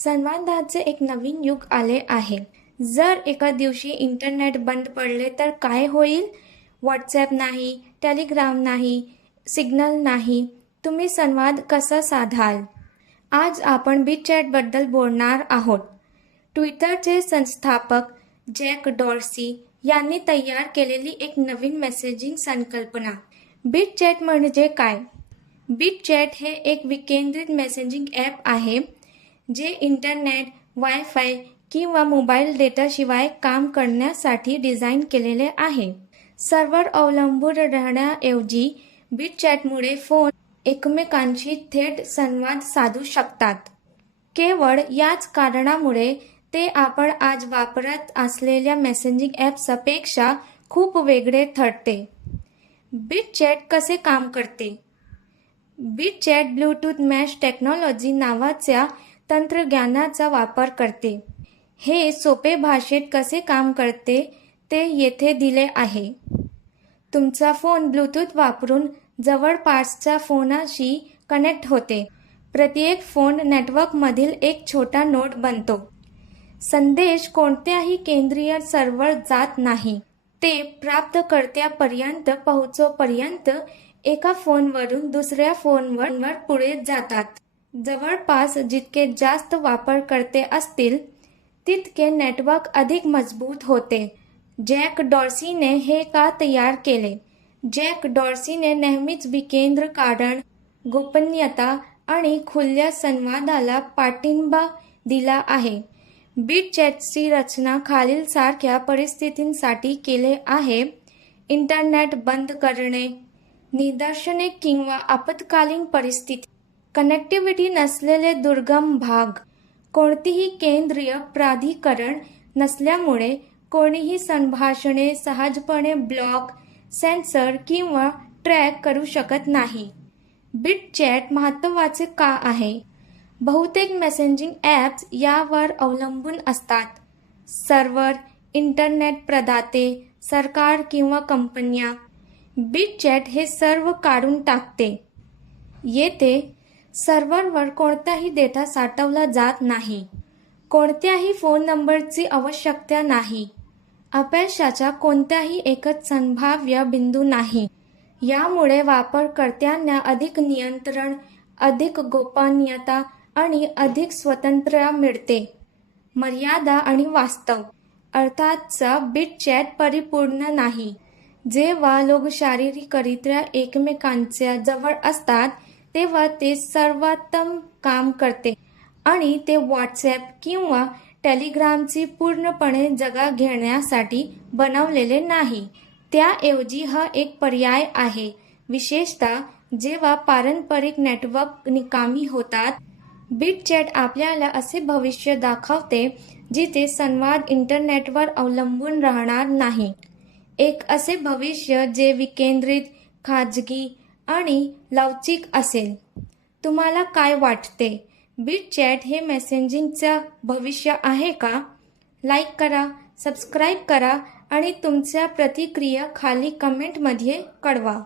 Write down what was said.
संवादाचे एक नवीन युग आले आहे. जर एका दिवशी इंटरनेट बंद पडले तर काय होईल? व्हॉट्सॲप नाही, टेलिग्राम नाही, सिग्नल नाही. तुम्ही संवाद कसा साधाल? आज आपण बिटचॅटबद्दल बोलणार आहोत. ट्विटरचे संस्थापक जॅक डॉर्सी यांनी तयार केलेली एक नवीन मेसेजिंग संकल्पना. बिटचॅट म्हणजे काय? बिटचॅट हे एक विकेंद्रित मेसेजिंग ॲप आहे जे इंटरनेट, वायफाय किंवा मोबाईल डेटाशिवाय काम करण्यासाठी डिझाईन केलेले आहे. सर्व्हर अवलंबून राहण्याऐवजी बिटचॅटमुळे फोन एकमेकांशी थेट संवाद साधू शकतात. केवळ याच कारणामुळे ते आपण आज वापरत असलेल्या मेसेजिंग ॲप्सपेक्षा खूप वेगळे ठरते. बिटचॅट कसे काम करते? बिटचॅट ब्लूटूथ मॅश टेक्नॉलॉजी नावाच्या तंत्रज्ञानाचा वापर करते. हे सोपे भाषेत कसे काम करते ते येथे दिले आहे. तुमचा फोन ब्लूटूथ वापरून जवळपासच्या फोनशी कनेक्ट होते. प्रत्येक फोन नेटवर्कमधील एक छोटा नोड बनतो. संदेश कोणत्याही केंद्रीय सर्व्हर जात नाही. ते प्राप्तकर्त्यापर्यंत पोहोचेपर्यंत एका फोनवरून दुसऱ्या फोनवर पुढे जातात. जवळपास जितके जास्त वापरकर्ते असतील तितके नेटवर्क अधिक मजबूत होते. जॅक डॉर्सीने हे का तयार केले? जॅक डॉर्सीने नेहमीच विकेंद्रीकरण, गोपनीयता आणि खुल्या संवादाला पाठिंबा दिला आहे. बिटचॅटची रचना खालील सारख्या परिस्थितींसाठी केली आहे: इंटरनेट बंद करणे, निदर्शने किंवा आपत्कालीन परिस्थिती, कनेक्टिव्हिटी नसलेले दुर्गम भाग, कोणतीही केंद्रीय प्राधिकरण नसल्यामुळे कोणीही संभाषणे सहजपणे ब्लॉक, सेन्सर किंवा ट्रॅक करू शकत नाही. बिटचॅट महत्त्वाचे का आहे? बहुतेक मेसेजिंग ॲप्स यावर अवलंबून असतात. सर्व्हर, इंटरनेट प्रदाते, सरकार किंवा कंपन्या. बिटचॅट हे सर्व काढून टाकते. येथे सर्व्हरवर कोणताही डेटा साठवला जात नाही. कोणत्याही फोन नंबरची आवश्यकता नाही. अपयशाचा कोणताही एकच संभाव्य बिंदू नाही. यामुळे वापरकर्त्यांना अधिक नियंत्रण, अधिक गोपनीयता आणि अधिक स्वातंत्र्य मिळते. मर्यादा आणि वास्तव. अर्थातच बिटचॅट परिपूर्ण नाही. जेव्हा लोक शारीरिकरित्या एकमेकांच्या जवळ असतात तेव्हा ते सर्वोत्तम काम करते आणि ते व्हॉट्सॲप किंवा टेलिग्रामची पूर्णपणे जागा घेण्यासाठी बनवलेले नाही. त्याऐवजी हा एक पर्याय आहे, विशेषतः जेव्हा पारंपरिक नेटवर्क निकामी होतात. बिटचॅट आपल्याला असे भविष्य दाखवते जिथे संवाद इंटरनेटवर अवलंबून राहणार नाही. एक असे भविष्य जे विकेंद्रित, खाजगी आणि लवचिक असेल. तुम्हाला काय वाटते? बिटचॅट हे मेसेजिंगचं भविष्य आहे का? लाईक करा, सबस्क्राईब करा आणि तुमच्या प्रतिक्रिया खाली कमेंटमध्ये कळवा.